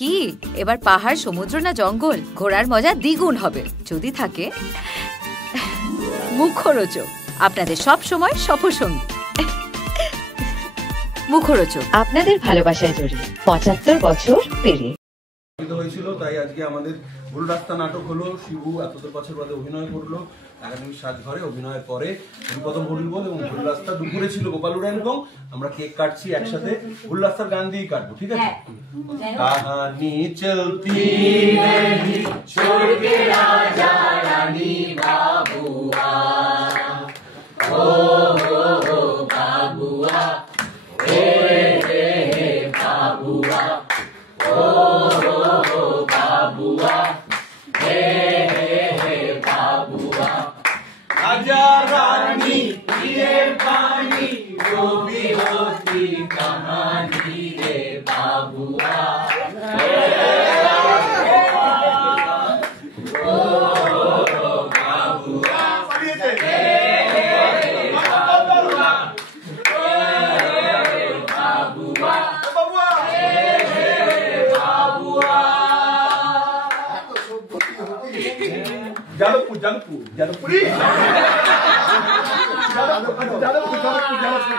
কি এবার পাহাড়, সমুদ্র না জঙ্গল? ঘোরার মজা দ্বিগুণ হবে যদি থাকে মুখরোচক, আপনাদের সব সময় সফরসঙ্গী। মুখরোচক, আপনাদের ভালোবাসায় জড়িয়ে ৭৫ বছর পেরিয়ে হয়েছিল, তাই আজকে আমাদের ভুল রাস্তা নাটক হলো। শিবু এত বছর বাদে অভিনয় করলো একাডেমির সাজঘরে। অভিনয়ের পরে প্রথম হোটেল বল এবং ভুল রাস্তা দুপুরে ছিল গোপাল উড়ান এবং আমরা কেক কাটছি একসাথে। ভুল রাস্তার গান দিয়েই কাটবো, ঠিক আছে? কাহানি চলতি রহি छोड़ के राजा रानी बाबुआ, ओ बाबुआ, हे बाबुआ, ओ बाबुआ, हे बाबुआ, राजा रानी पिए पानी जो भी होती कहानी रे बाबुआ। যাদবপুর যাদবপুর যাদবপুরি যাদবপুর যাদবপুর যাদবপুর